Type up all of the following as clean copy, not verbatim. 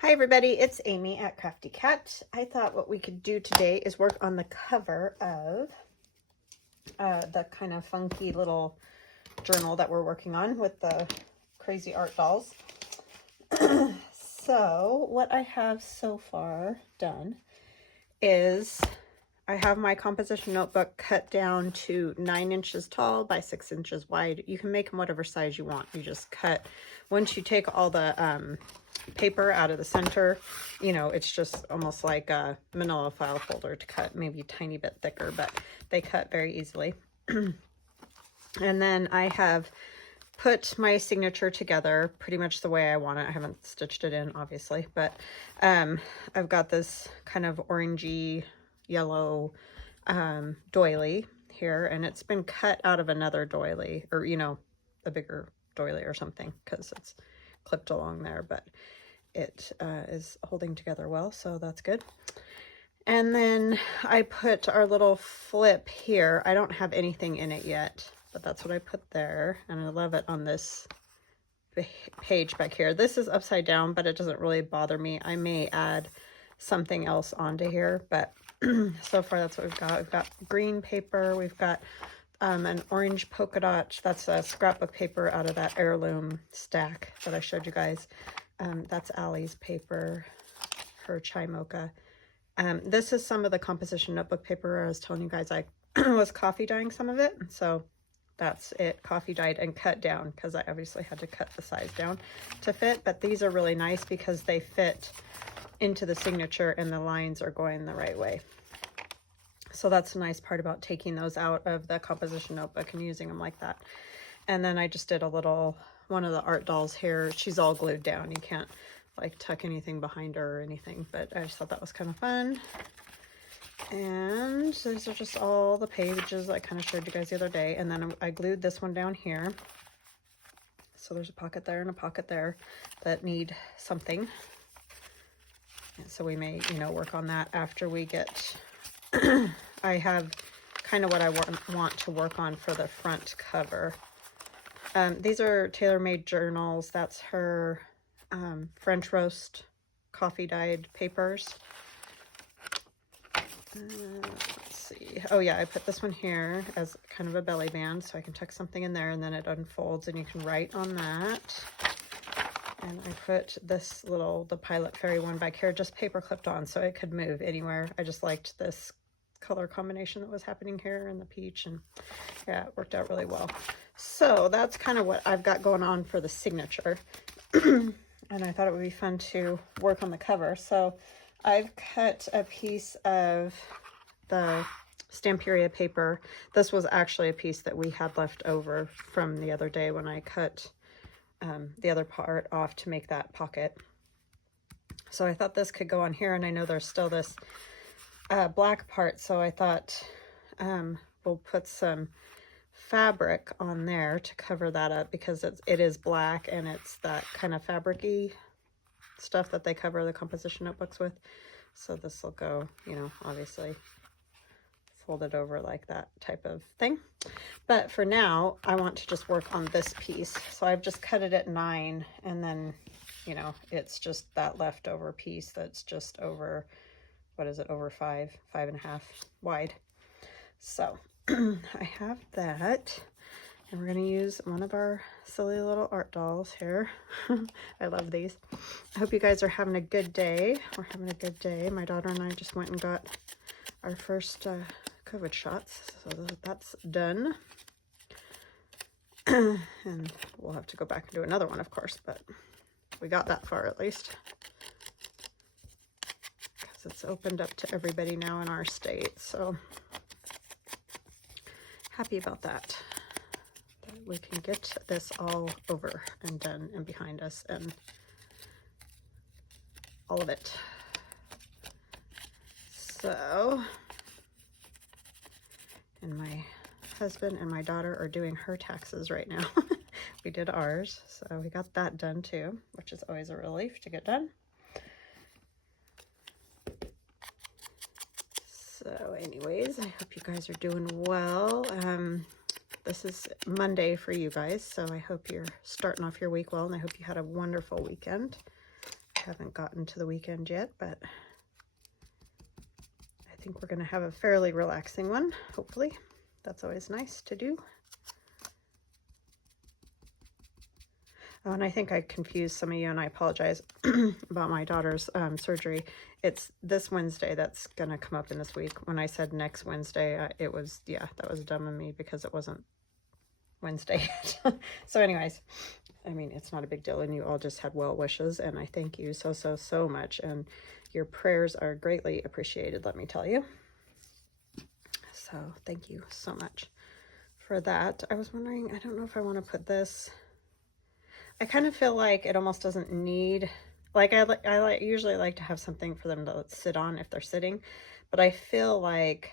Hi everybody, it's Amy at Crafty Cat. I thought what we could do today is work on the cover of the kind of funky little journal that we're working on with the crazy art dolls. So what I have so far done is I have my composition notebook cut down to 9 inches tall by 6 inches wide. You can make them whatever size you want. You just cut, once you take all the paper out of the center, you know, it's just almost like a manila file folder to cut, maybe a tiny bit thicker, but they cut very easily. And then I have put my signature together pretty much the way I want it. I haven't stitched it in, obviously, but I've got this kind of orangey yellow doily here, and it's been cut out of another doily, or, you know, a bigger doily or something, because it's clipped along there, but it is holding together well, so that's good. And then I put our little flip here. I don't have anything in it yet, but that's what I put there, and I love it on this page back here. This is upside down, but it doesn't really bother me. I may add something else onto here, but so far that's what we've got. We've got green paper, we've got an orange polka dot. That's a scrapbook paper out of that heirloom stack that I showed you guys. That's Allie's paper, her chai mocha. This is some of the composition notebook paper. I was telling you guys I was coffee dyeing some of it, so that's it, coffee dyed and cut down, because I obviously had to cut the size down to fit. But these are really nice because they fit into the signature and the lines are going the right way. So that's a nice part about taking those out of the composition notebook and using them like that. And then I just did a little, one of the art dolls here, she's all glued down. You can't like tuck anything behind her or anything, but I just thought that was kind of fun. And these are just all the pages I kind of showed you guys the other day. And then I glued this one down here. So there's a pocket there and a pocket there that need something. And so we may, you know, work on that after we get, I have kind of what I want to work on for the front cover. These are tailor-made journals. That's her French roast coffee dyed papers. Let's see. Oh yeah, I put this one here as kind of a belly band so I can tuck something in there, and then it unfolds and you can write on that. And I put this little, the Pilot Fairy one back here, just paper clipped on so it could move anywhere. I just liked this color combination that was happening here in the peach, and yeah, it worked out really well. So that's kind of what I've got going on for the signature. And I thought it would be fun to work on the cover. So I've cut a piece of the Stamperia paper. This was actually a piece that we had left over from the other day when I cut the other part off to make that pocket. So I thought this could go on here, and I know there's still this black part, so I thought we'll put some fabric on there to cover that up, because it is black and it's that kind of fabric-y stuff that they cover the composition notebooks with. So this will go, you know, obviously folded over like that type of thing. But for now, I want to just work on this piece. So I've just cut it at 9, and then, you know, it's just that leftover piece that's just over, what is it, over 5.5 wide. So I have that, and we're going to use one of our silly little art dolls here. I love these. I hope you guys are having a good day. We're having a good day. My daughter and I just went and got our first COVID shots, so that's done. And we'll have to go back and do another one, of course, but we got that far at least, because it's opened up to everybody now in our state. So happy about that we can get this all over and done and behind us, and all of it. So, and my husband and my daughter are doing her taxes right now. We did ours, so we got that done too, which is always a relief to get done. So anyways, I hope you guys are doing well. This is Monday for you guys, so I hope you're starting off your week well, and I hope you had a wonderful weekend. haven't gotten to the weekend yet, but I think we're going to have a fairly relaxing one, hopefully. That's always nice to do. Oh, and I think I confused some of you, and I apologize about my daughter's surgery. It's this Wednesday that's going to come up in this week. When I said next Wednesday, it was, yeah, that was dumb of me because it wasn't Wednesday yet. So anyways, I mean, it's not a big deal, and you all just had well wishes, and I thank you so much, and your prayers are greatly appreciated, let me tell you. So thank you so much for that. I was wondering, I don't know if I want to put this, I kind of feel like it almost doesn't need, like I usually like to have something for them to sit on if they're sitting, but I feel like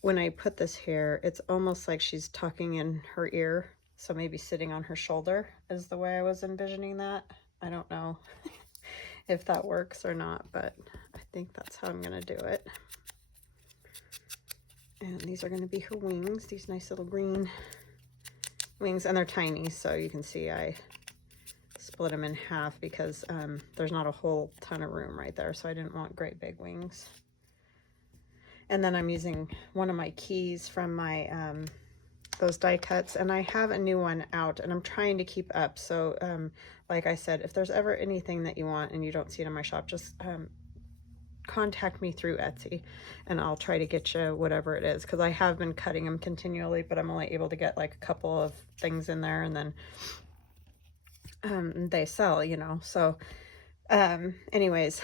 when I put this here, it's almost like she's talking in her ear, so maybe sitting on her shoulder is the way I was envisioning that. I don't know if that works or not, but I think that's how I'm going to do it. And these are going to be her wings, these nice little green wings, and they're tiny, so you can see I split them in half because there's not a whole ton of room right there, so I didn't want great big wings. And then I'm using one of my keys from my those die cuts, and I have a new one out, and I'm trying to keep up. So like I said, if there's ever anything that you want and you don't see it in my shop, just contact me through Etsy, and I'll try to get you whatever it is, because I have been cutting them continually, but I'm only able to get like a couple of things in there, and then they sell, you know. So anyways,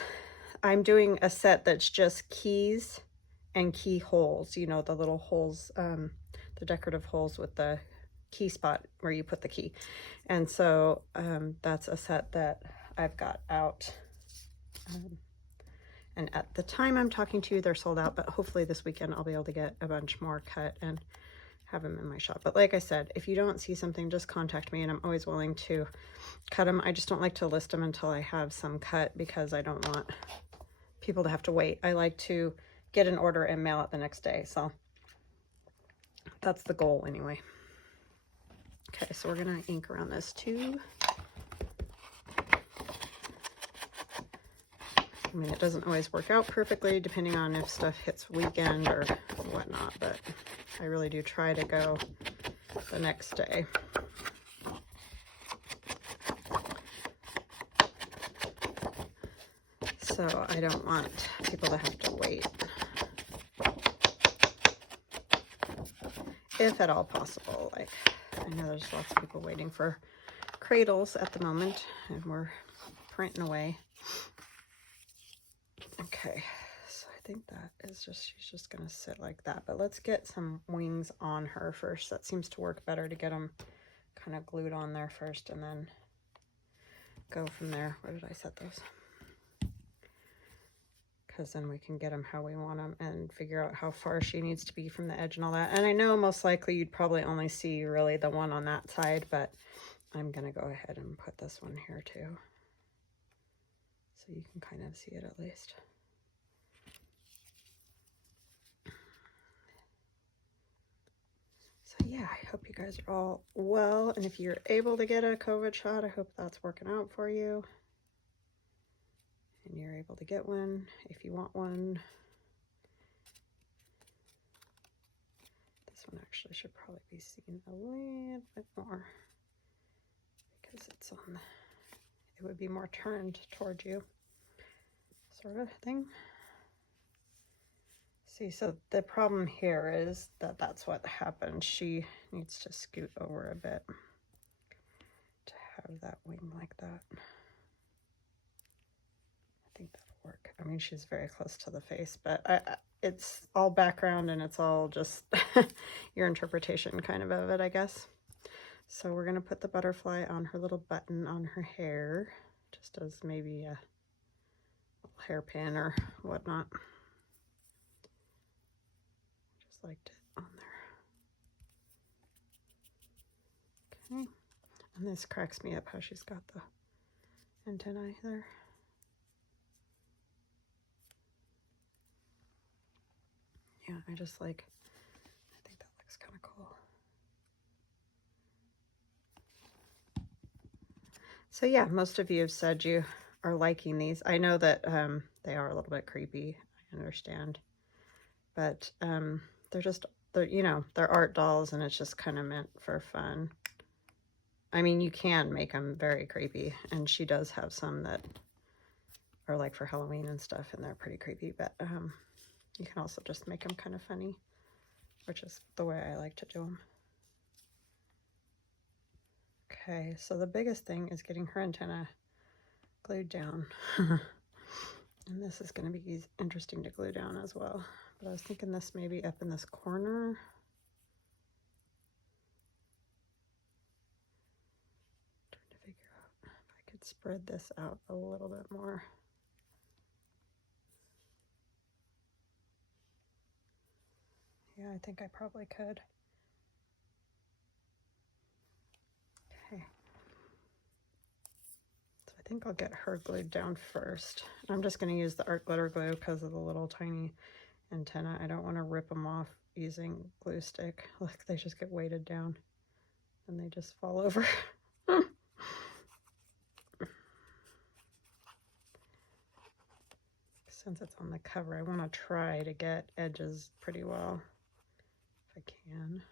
I'm doing a set that's just keys and keyholes, you know, the little holes, the decorative holes with the key spot where you put the key. And so that's a set that I've got out. And at the time I'm talking to you, they're sold out, but hopefully this weekend I'll be able to get a bunch more cut and have them in my shop. But like I said, if you don't see something, just contact me, and I'm always willing to cut them. I just don't like to list them until I have some cut, because I don't want people to have to wait. I like to get an order and mail it the next day. So that's the goal anyway. Okay, so we're gonna ink around this too. I mean, it doesn't always work out perfectly depending on if stuff hits weekend or whatnot, but I really do try to go the next day. So I don't want people to have to wait, if at all possible. Like, I know there's lots of people waiting for cradles at the moment, and we're printing away. Okay, so I think that is just, she's just gonna sit like that, but let's get some wings on her first. That seems to work better, to get them kind of glued on there first and then go from there. Where did I set those? Because then we can get them how we want them and figure out how far she needs to be from the edge and all that. And I know most likely you'd probably only see really the one on that side, but I'm gonna go ahead and put this one here too, so you can kind of see it at least. So yeah, I hope you guys are all well, and if you're able to get a COVID shot, I hope that's working out for you and you're able to get one if you want one. This one actually should probably be seen a little bit more, because it's on the, it would be more turned toward you, sort of thing. See, so the problem here is that that's what happened. She needs to scoot over a bit to have that wing like that. I think that'll work. I mean, she's very close to the face, but it's all background, and it's all just your interpretation kind of it, I guess. So we're going to put the butterfly on her little button on her hair, just as maybe a little hairpin or whatnot. Just liked it on there. Okay. And this cracks me up how she's got the antennae there. Yeah, I think that looks kind of cool. So yeah, most of you have said you are liking these. I know that they are a little bit creepy, I understand, but they're you know, they're art dolls, and it's just kind of meant for fun. I mean, you can make them very creepy, and she does have some that are like for Halloween and stuff, and they're pretty creepy, but you can also just make them kind of funny, which is the way I like to do them. Okay, so the biggest thing is getting her antenna glued down. And this is going to be interesting to glue down as well. But I was thinking this maybe up in this corner. Trying to figure out if I could spread this out a little bit more. Yeah, I think I probably could. Okay. So I think I'll get her glued down first. I'm just going to use the art glitter glue because of the little tiny antenna. I don't want to rip them off using glue stick. Look, they just get weighted down and they just fall over. Since it's on the cover, I want to try to get edges pretty well if I can.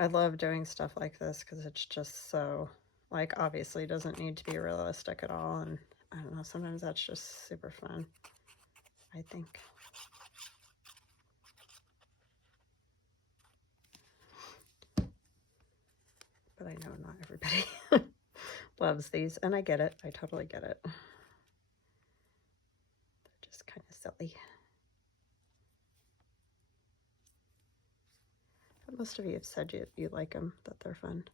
I love doing stuff like this because it's just so, like, obviously doesn't need to be realistic at all, and I don't know, sometimes that's just super fun, I think. But I know not everybody loves these, and I get it. I totally get it. They're just kind of silly. But most of you have said you like them, that they're fun.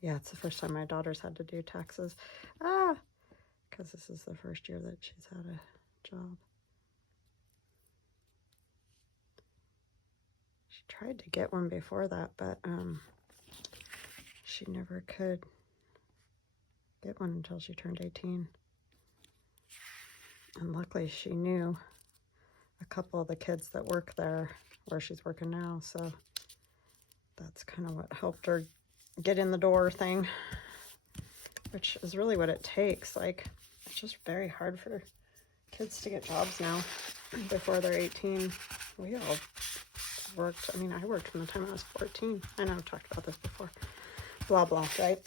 Yeah, it's the first time my daughter's had to do taxes. Because this is the first year that she's had a job. She tried to get one before that, but she never could get one until she turned 18. And luckily she knew a couple of the kids that work there where she's working now, so that's kind of what helped her get in the door thing, which is really what it takes. Like, it's just very hard for kids to get jobs now before they're 18. We all worked. I mean, I worked from the time I was 14. I know I've talked about this before. Blah, blah, right?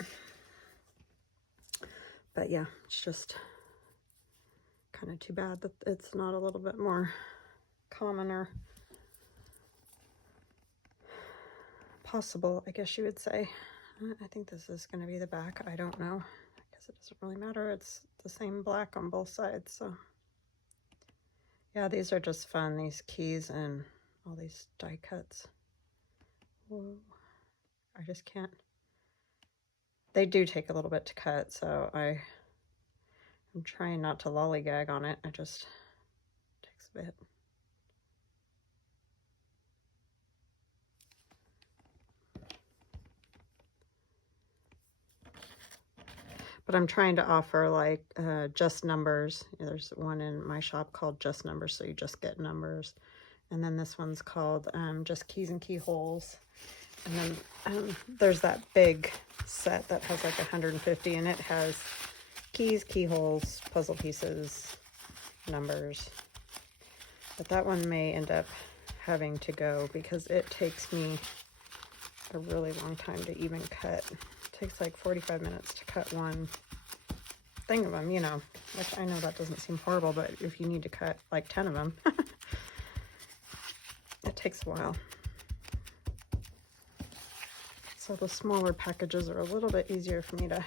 But yeah, it's just kind of too bad that it's not a little bit more common or possible, I guess you would say. I think this is going to be the back. I don't know. I guess it doesn't really matter. It's the same black on both sides. So yeah, these are just fun. These keys and all these die cuts. Whoa. I just can't. They do take a little bit to cut, so I'm trying not to lollygag on it. It just takes a bit. But I'm trying to offer like just numbers. There's one in my shop called Just Numbers, so you just get numbers. And then this one's called Just Keys and Keyholes. And then there's that big set that has like 150, and it has keys, keyholes, puzzle pieces, numbers. But that one may end up having to go because it takes me a really long time to even cut. It takes like 45 minutes to cut one thing of them, you know, which I know that doesn't seem horrible, but if you need to cut like 10 of them, it takes a while. So the smaller packages are a little bit easier for me to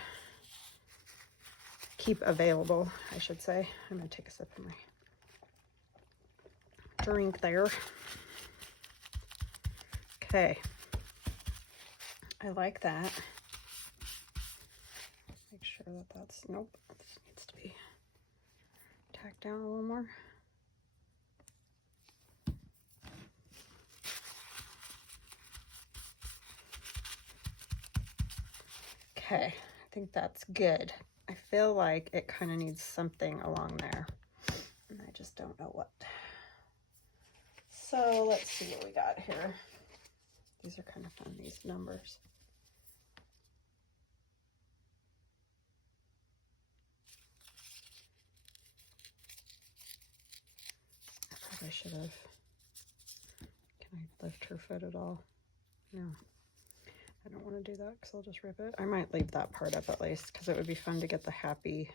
keep available, I should say. I'm going to take a sip of my drink there. Okay. I like that. Make sure that that's, nope, this needs to be tacked down a little more. Okay, I think that's good. I feel like it kind of needs something along there. And I just don't know what. So let's see what we got here. These are kind of fun, these numbers. I probably should have. Can I lift her foot at all? No. I don't want to do that because I'll just rip it. I might leave that part up at least because it would be fun to get the happy.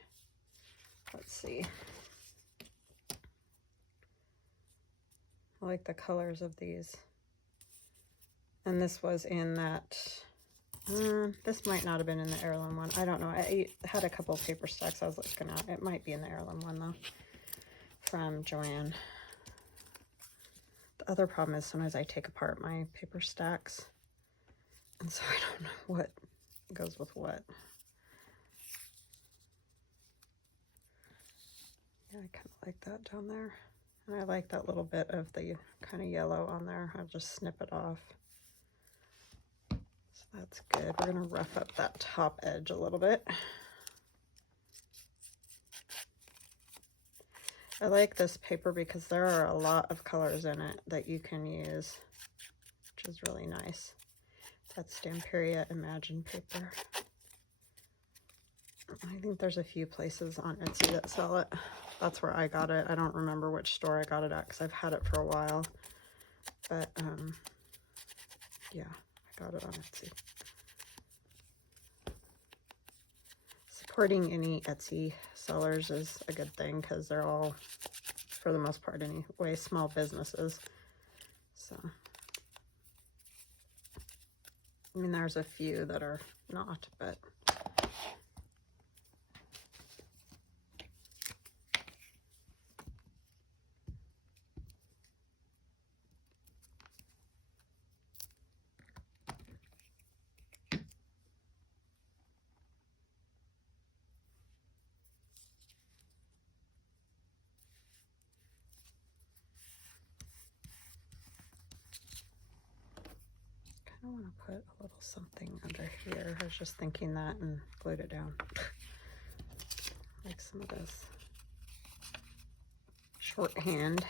Let's see. I like the colors of these. And this was in that, this might not have been in the heirloom one. I don't know. I had a couple of paper stacks I was looking at. It might be in the heirloom one though, from Joanne. The other problem is sometimes I take apart my paper stacks. And so I don't know what goes with what. Yeah, I kind of like that down there. And I like that little bit of the kind of yellow on there. I'll just snip it off. So that's good. We're going to rough up that top edge a little bit. I like this paper because there are a lot of colors in it that you can use, which is really nice. That's Stamperia Imagine paper. I think there's a few places on Etsy that sell it. That's where I got it. I don't remember which store I got it at because I've had it for a while. But, yeah, I got it on Etsy. Supporting any Etsy sellers is a good thing because they're all, for the most part anyway, small businesses. So, I mean, there's a few that are not, but... I want to put a little something under here. I was just thinking that and glued it down. Like some of this shorthand.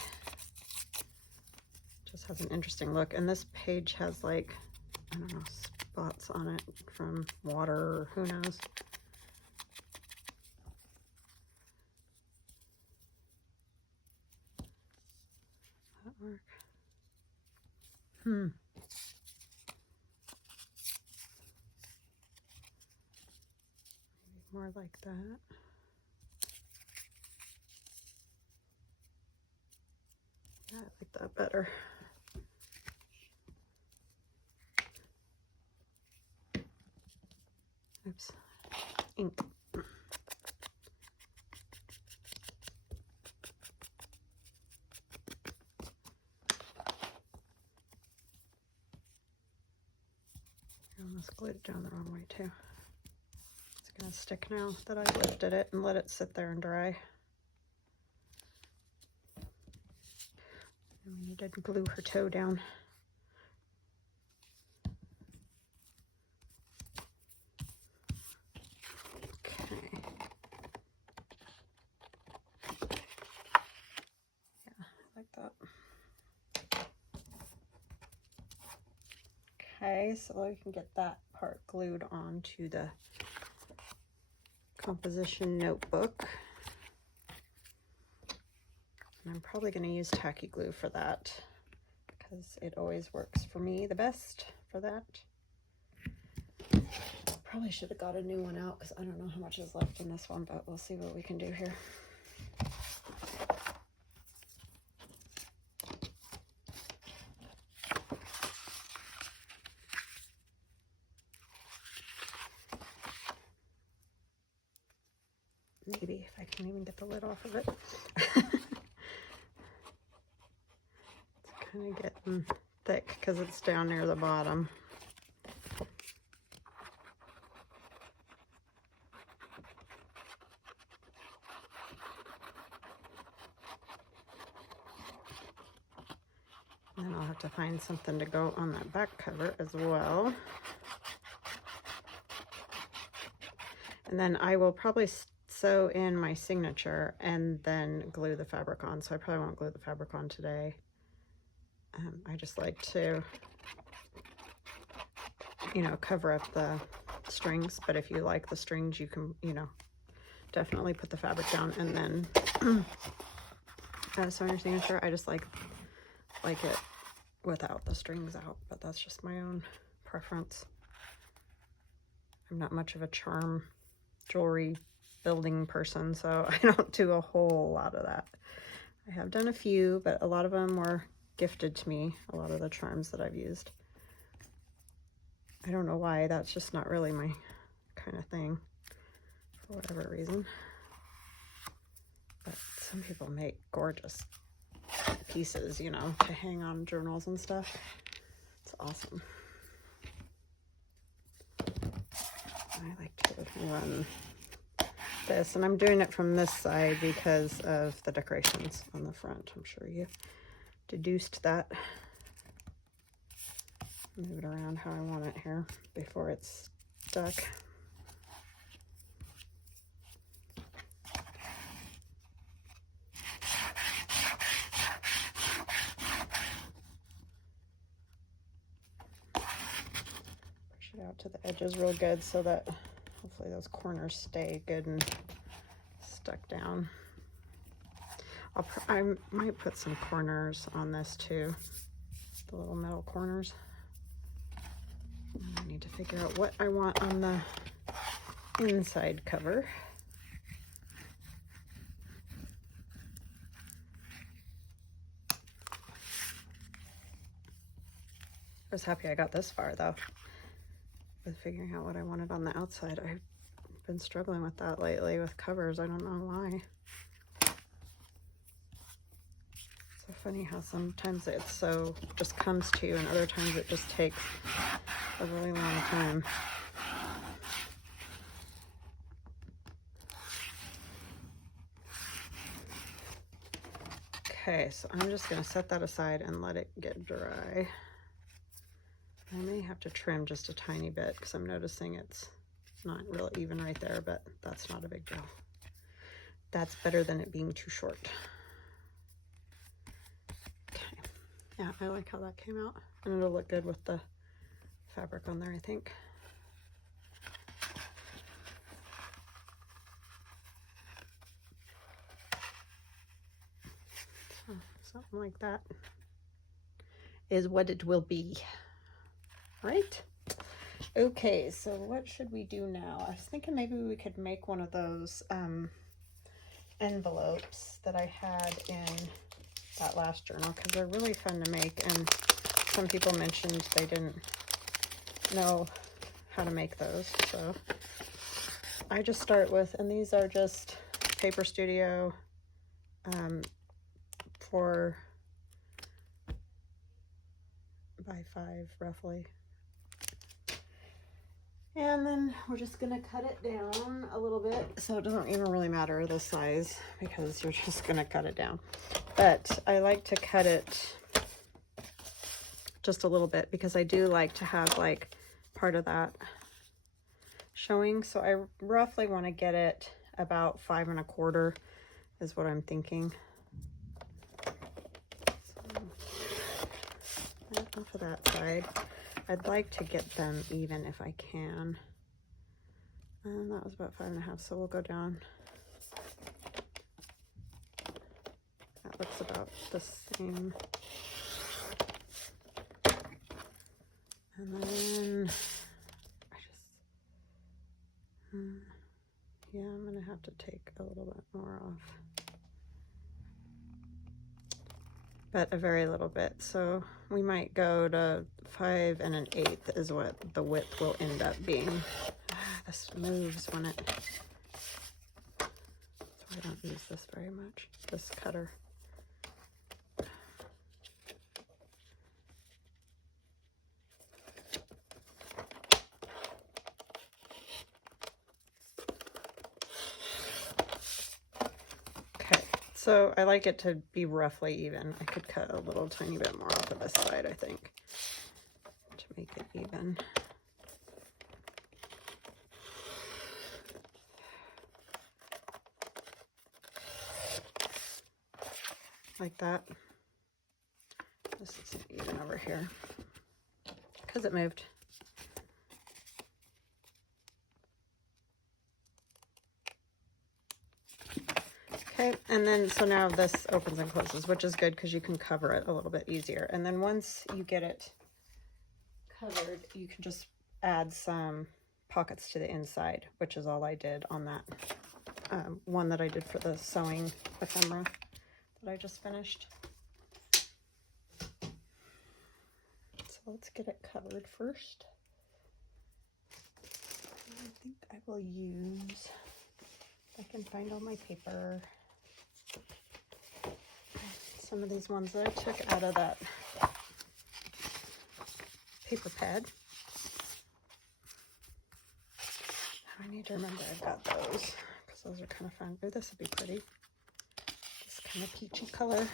Just has an interesting look. And this page has like, I don't know, spots on it from water or who knows. Does that work? More like that. Yeah, I like that better. Oops. Ink. I almost glued it down the wrong way too. Gonna stick now that I lifted it and let it sit there and dry. And we need to glue her toe down. Okay. Yeah, I like that. Okay, so we can get that part glued onto the composition notebook. And I'm probably going to use tacky glue for that because it always works for me the best for that. Probably should have got a new one out because I don't know how much is left in this one, but we'll see what we can do here. Maybe if I can even get the lid off of it. It's kind of getting thick because it's down near the bottom. And then I'll have to find something to go on that back cover as well. And then I will probably sew in my signature and then glue the fabric on. So I probably won't glue the fabric on today. I just like to, you know, cover up the strings. But if you like the strings, you can, you know, definitely put the fabric down and then sew your signature. I just like it without the strings out, but that's just my own preference. I'm not much of a charm jewelry building person, so I don't do a whole lot of that. I have done a few, but a lot of them were gifted to me, a lot of the charms that I've used. I don't know why, that's just not really my kind of thing for whatever reason. But some people make gorgeous pieces, you know, to hang on journals and stuff. It's awesome. I like to run this, and I'm doing it from this side because of the decorations on the front. I'm sure you deduced that. Move it around how I want it here before it's stuck. Push it out to the edges real good so that hopefully those corners stay good and stuck down. I might put some corners on this too, the little metal corners. I need to figure out what I want on the inside cover. I was happy I got this far though, with figuring out what I wanted on the outside. I've been struggling with that lately with covers. I don't know why. So funny how sometimes it just comes to you and other times it just takes a really long time. Okay, so I'm just going to set that aside and let it get dry. I may have to trim just a tiny bit because I'm noticing it's not real even right there, but that's not a big deal. That's better than it being too short. Okay, yeah, I like how that came out, and it'll look good with the fabric on there, I think. So, something like that is what it will be, right? Okay, so what should we do now? I was thinking maybe we could make one of those envelopes that I had in that last journal because they're really fun to make, and some people mentioned they didn't know how to make those. So I just start with, and these are just Paper Studio 4 by 5 roughly. And then we're just gonna cut it down a little bit, so it doesn't even really matter the size because you're just gonna cut it down. But I like to cut it just a little bit because I do like to have like part of that showing. So I roughly want to get it about 5 1/4 is what I'm thinking. So off of that side. I'd like to get them even if I can. And that was about 5 1/2, so we'll go down. That looks about the same. And then yeah, I'm gonna have to take a little bit more off. But a very little bit. So we might go to 5 1/8 is what the width will end up being. This moves when it, so I don't use this very much, this cutter. So I like it to be roughly even. I could cut a little tiny bit more off of this side, I think, to make it even. like that. This isn't even over here because it moved. Okay, and then so now this opens and closes, which is good because you can cover it a little bit easier. And then once you get it covered, you can just add some pockets to the inside, which is all I did on that one that I did for the sewing ephemera that I just finished. So let's get it covered first. I think I will use, if I can find all my paper, some of these ones that I took out of that paper pad. I need to remember I've got those because those are kind of fun. Oh, this would be pretty. This kind of peachy color.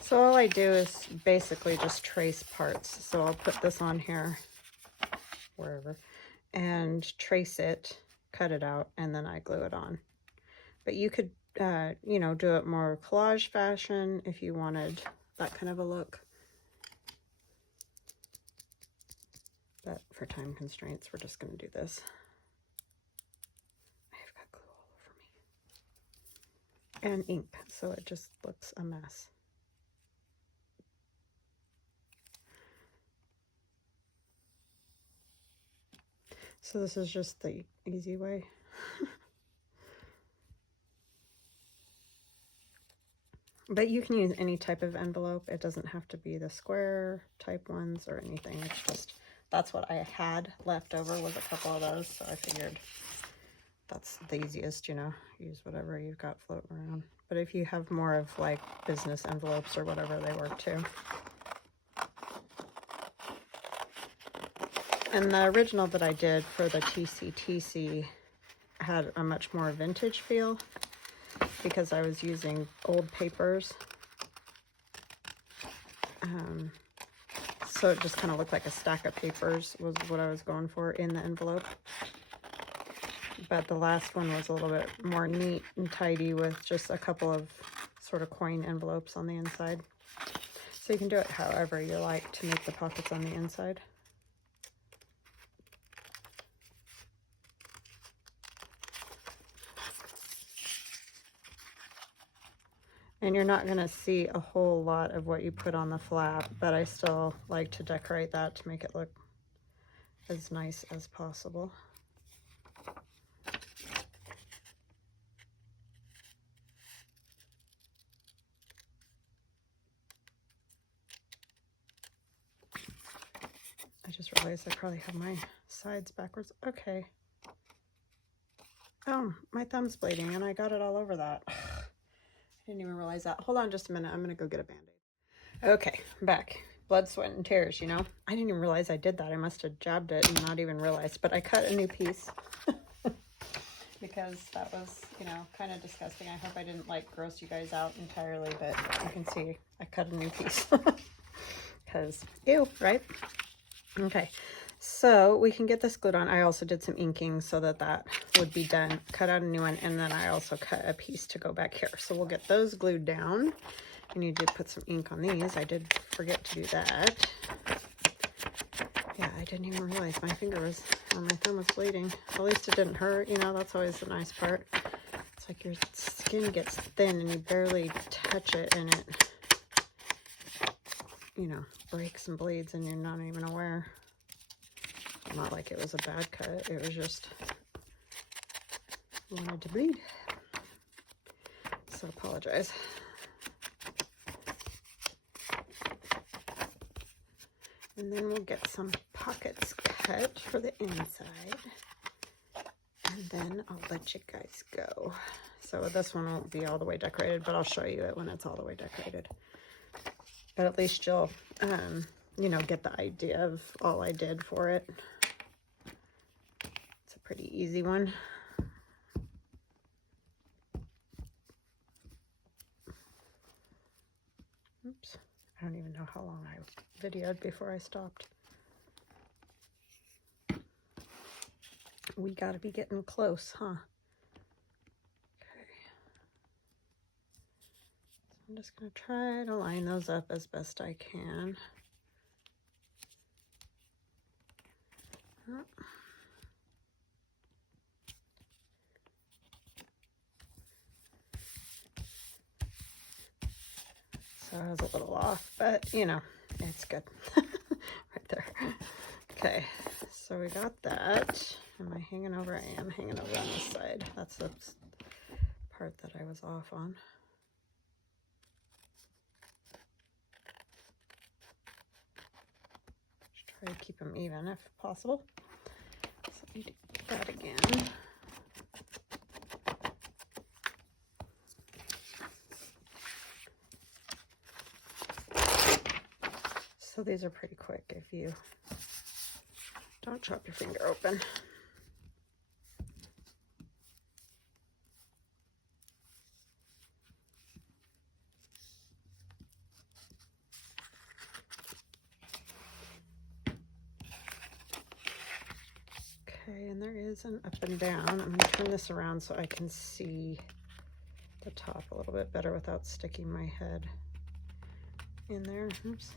So all I do is basically just trace parts. So I'll put this on here, wherever, and trace it, cut it out, and then I glue it on. But you could, you know, do it more collage fashion if you wanted that kind of a look. But for time constraints, we're just going to do this. I've got glue all over me. And ink, so it just looks a mess. So this is just the easy way. But you can use any type of envelope. It doesn't have to be the square type ones or anything. It's just, that's what I had left over, was a couple of those. So I figured that's the easiest, you know, use whatever you've got floating around. But if you have more of like business envelopes or whatever, they work too. And the original that I did for the TCTC had a much more vintage feel, because I was using old papers. So it just kind of looked like a stack of papers was what I was going for in the envelope. But the last one was a little bit more neat and tidy with just a couple of sort of coin envelopes on the inside. So you can do it however you like to make the pockets on the inside. And you're not going to see a whole lot of what you put on the flap, but I still like to decorate that to make it look as nice as possible. I just realized I probably have my sides backwards. Okay. Oh, my thumb's bleeding and I got it all over that. I didn't even realize that. Hold on just a minute. I'm going to go get a Band-Aid. Okay, I'm back. Blood, sweat, and tears, you know. I didn't even realize I did that. I must have jabbed it and not even realized. But I cut a new piece because that was, you know, kind of disgusting. I hope I didn't, like, gross you guys out entirely. But you can see I cut a new piece. Because, ew, right? Okay. So we can get this glued on. I also did some inking so that that would be done. Cut out a new one, and then I also cut a piece to go back here. So we'll get those glued down. I need to put some ink on these. I did forget to do that. Yeah, I didn't even realize my finger was, or my thumb was bleeding. At least it didn't hurt, you know, that's always the nice part. It's like your skin gets thin and you barely touch it and it, you know, breaks and bleeds and you're not even aware. Not like it was a bad cut, it was just wanted to bleed. So apologize. And then we'll get some pockets cut for the inside. And then I'll let you guys go. So this one won't be all the way decorated, but I'll show you it when it's all the way decorated. But at least you'll, you know, get the idea of all I did for it. It's a pretty easy one. Oops. I don't even know how long I videoed before I stopped. We gotta be getting close, huh? Okay. I'm just going to try to line those up as best I can. So I was a little off, but you know, it's good. Right there. Okay, so we got that. Am I hanging over? I am hanging over on this side. That's the part that I was off on. Just try to keep them even if possible. So let me do that again. So these are pretty quick if you don't chop your finger open. Okay, and there is an up and down. I'm going to turn this around so I can see the top a little bit better without sticking my head in there. Oops.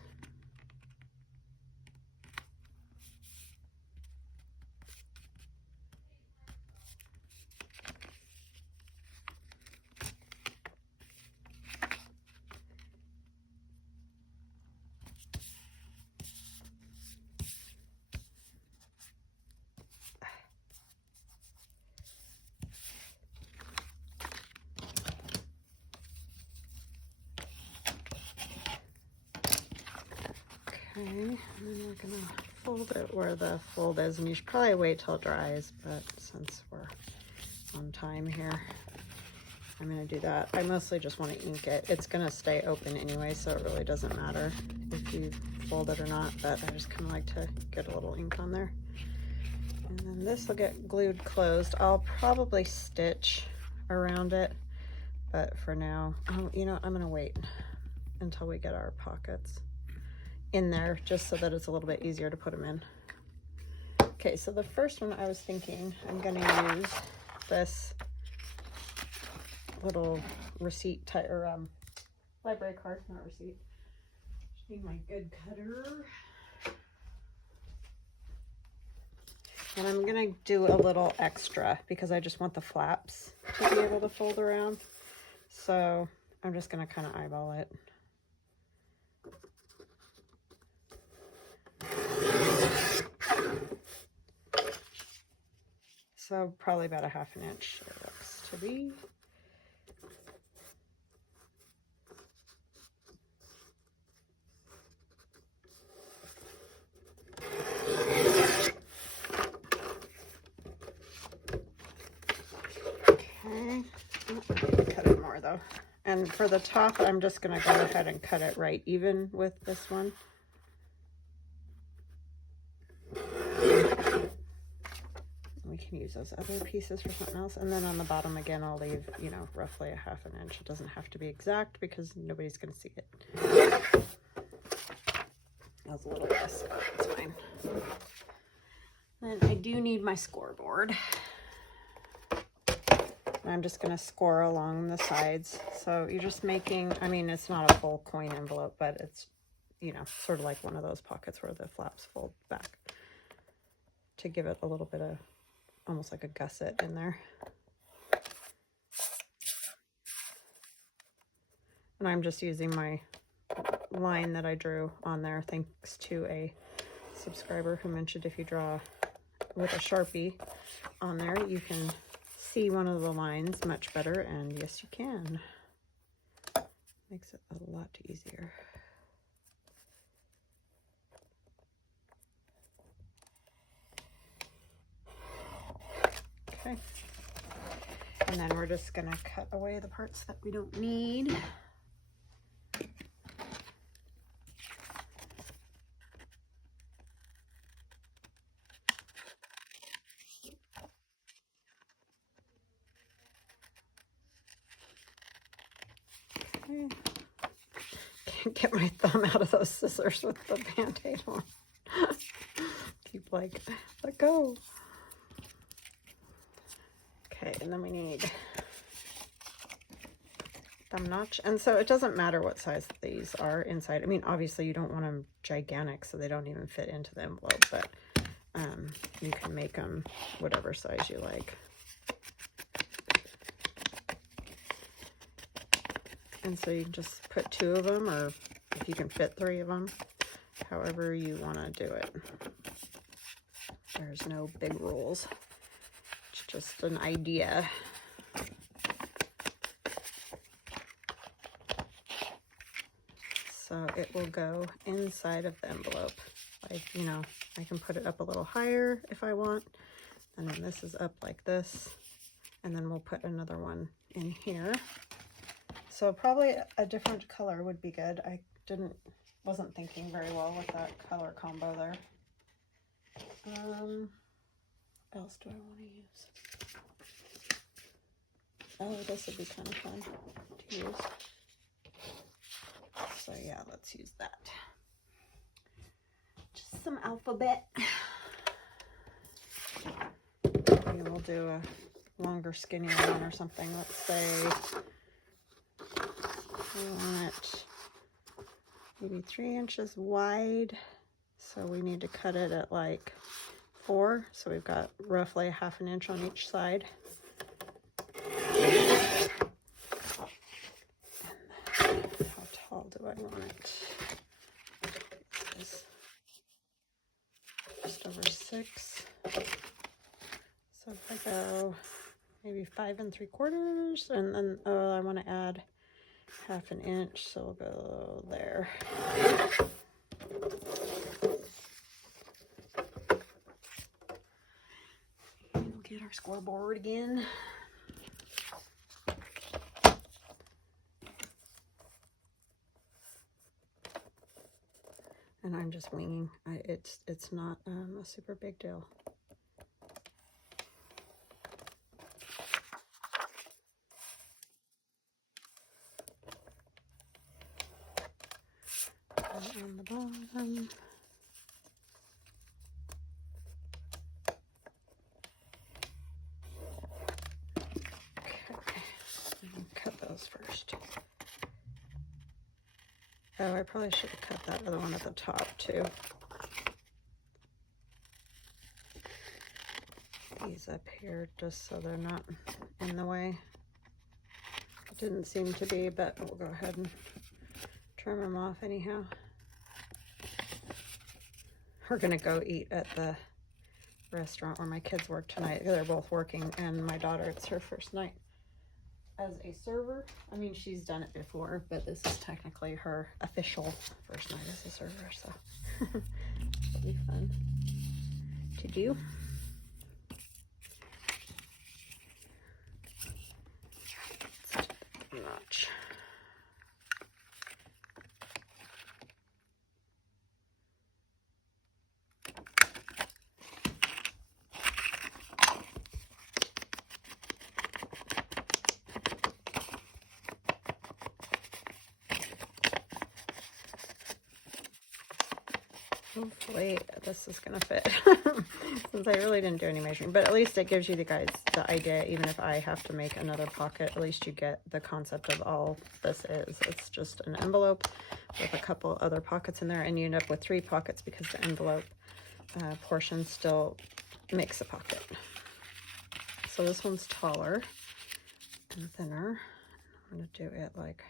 Okay, and then we're gonna fold it where the fold is, and you should probably wait till it dries, but since we're on time here, I'm gonna do that. I mostly just want to ink it. It's gonna stay open anyway, so it really doesn't matter if you fold it or not, but I just kind of like to get a little ink on there. And then this will get glued closed. I'll probably stitch around it, but for now, you know, I'm gonna wait until we get our pockets in there, just so that it's a little bit easier to put them in. Okay, so the first one I was thinking I'm going to use this little receipt type or library card, not receipt. Just need my good cutter. And I'm going to do a little extra because I just want the flaps to be able to fold around. So I'm just going to kind of eyeball it. So probably about a ½ inch it looks to be. Okay, cut it more though. And for the top, I'm just gonna go ahead and cut it right even with this one. We can use those other pieces for something else. And then on the bottom again, I'll leave, you know, roughly a ½ inch. It doesn't have to be exact because nobody's gonna see it. That was a little less, but it's fine. Then I do need my scoreboard. I'm just going to score along the sides. So you're just making, I mean, it's not a full coin envelope, but it's, you know, sort of like one of those pockets where the flaps fold back to give it a little bit of, almost like a gusset in there. And I'm just using my line that I drew on there, thanks to a subscriber who mentioned if you draw with a Sharpie on there, you can see one of the lines much better, and yes you can. Makes it a lot easier. Okay, and then we're just gonna cut away the parts that we don't need. Can't get my thumb out of those scissors with the Band-Aid on. Keep like, let go. Okay, and then we need thumb notch. And so it doesn't matter what size these are inside. I mean, obviously you don't want them gigantic so they don't even fit into the envelope, but you can make them whatever size you like. And so you can just put 2 of them, or if you can fit 3 of them, however you want to do it. There's no big rules. It's just an idea. So it will go inside of the envelope. Like, you know, I can put it up a little higher if I want. And then this is up like this. And then we'll put another one in here. So probably a different color would be good. I wasn't thinking very well with that color combo there. What else do I want to use? Oh, this would be kind of fun to use. So yeah, let's use that. Just some alphabet. Maybe we'll do a longer, skinnier one or something. Let's say we want it maybe 3 inches wide. So we need to cut it at like 4. So we've got roughly 1/2 inch on each side. How tall do I want it? Just over 6. So if I go maybe 5 3/4, and then I want to add 1/2 inch, so we'll go there. We'll get our scoreboard again. And I'm just winging. It's not a super big deal. On the bottom. Okay, I'm gonna cut those first. Oh, I probably should have cut that other one at the top too. These up here just so they're not in the way. It didn't seem to be, but we'll go ahead and trim them off anyhow. We're gonna go eat at the restaurant where my kids work tonight. They're both working, and my daughter, it's her first night as a server. I mean, she's done it before, but this is technically her official first night as a server, so it'll be fun to do. Notch. Hopefully this is gonna fit since I really didn't do any measuring, but at least it gives you the idea. Even if I have to make another pocket, at least you get the concept of all this is. It's just an envelope with a couple other pockets in there, and you end up with 3 pockets because the envelope portion still makes a pocket. So this one's taller and thinner. I'm gonna do it like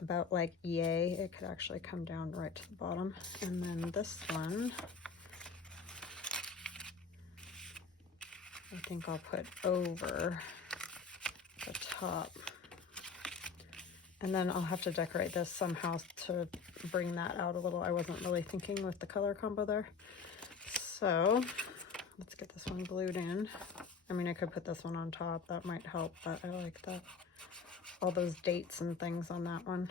about like yay. It could actually come down right to the bottom. And then this one, I think I'll put over the top. And then I'll have to decorate this somehow to bring that out a little. I wasn't really thinking with the color combo there. So let's get this one glued in. I mean, I could put this one on top. That might help, but I like that. All those dates and things on that one.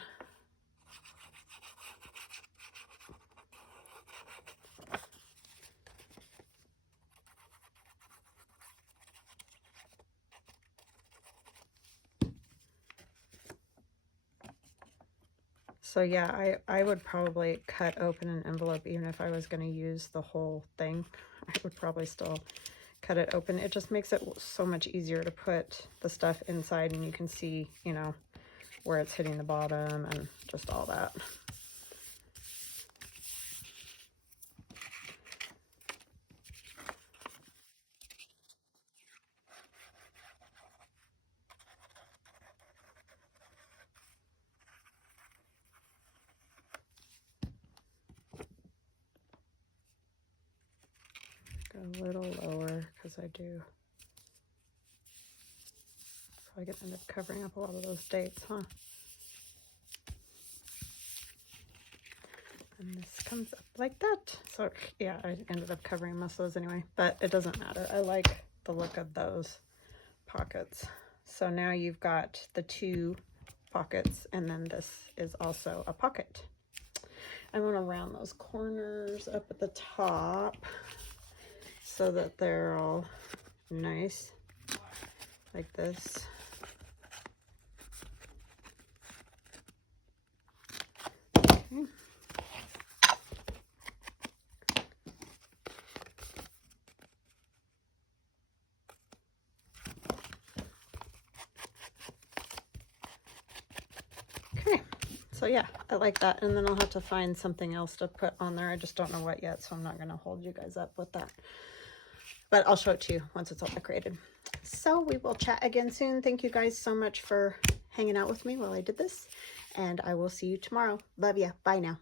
So yeah, I would probably cut open an envelope even if I was going to use the whole thing. I would probably still cut it open. It just makes it so much easier to put the stuff inside, and you can see, you know, where it's hitting the bottom and just all that. Go a little lower because I do. Probably gonna end up covering up a lot of those dates, huh? And this comes up like that. So yeah, I ended up covering most of those anyway, but it doesn't matter. I like the look of those pockets. So now you've got the 2 pockets, and then this is also a pocket. I want to round those corners up at the top so that they're all nice like this. Okay. Okay, so yeah, I like that. And then I'll have to find something else to put on there. I just don't know what yet, so I'm not going to hold you guys up with that. But I'll show it to you once it's all decorated. So we will chat again soon. Thank you guys so much for hanging out with me while I did this. And I will see you tomorrow. Love ya. Bye now.